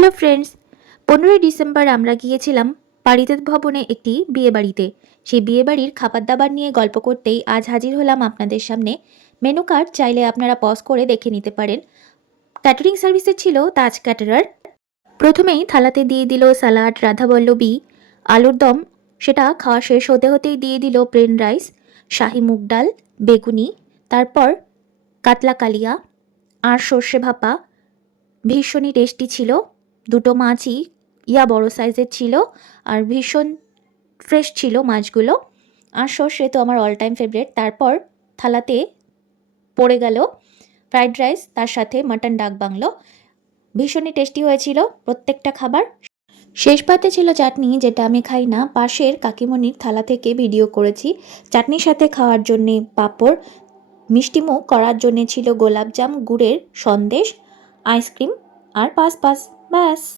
Hello friends, 15ই December আমরা গিয়েছিলাম পারিজাত ভবনে একটি বিয়েবাড়িতে। সেই বিয়েবাড়ির খাবার দাবার নিয়ে গল্প করতেই আজ হাজির হলাম আপনাদের সামনে। মেনু কার্ড চাইলে আপনারা পজ করে দেখে নিতে পারেন। ক্যাটারিং সার্ভিসে ছিল তাজ ক্যাটারার। প্রথমেই থালাতে দিয়ে দিল স্যালাড, রাধাবল্লভী, আলুর দম। সেটা খাওয়া শেষ হতে হতেই দিয়ে দিল প্লেন রাইস, শাহি মুগ ডাল, বেগুনি, তারপর কাতলা কালিয়া আর সর্ষে ভাপা। ভীষণই টেস্টি ছিল। দুটো মাছই বড় সাইজের ছিল আর ভীষণ ফ্রেশ ছিল মাছগুলো। আর সর্ষে তো আমার অল টাইম ফেভারিট। তারপর থালাতে পড়ে গেল ফ্রাইড রাইস, তার সাথে মাটন ডাক বাংলো। ভীষণই টেস্টি হয়েছিল প্রত্যেকটা খাবার। শেষ পাতে ছিল চাটনি, যেটা আমি খাই না, পাশের কাকিমণির থালা থেকে ভিডিও করেছি। চাটনির সাথে খাওয়ার জন্যে পাঁপড়, মিষ্টিমুখ করার জন্যে ছিল গোলাপজাম, গুড়ের সন্দেশ, আইসক্রিম আর পাস ব্যাস।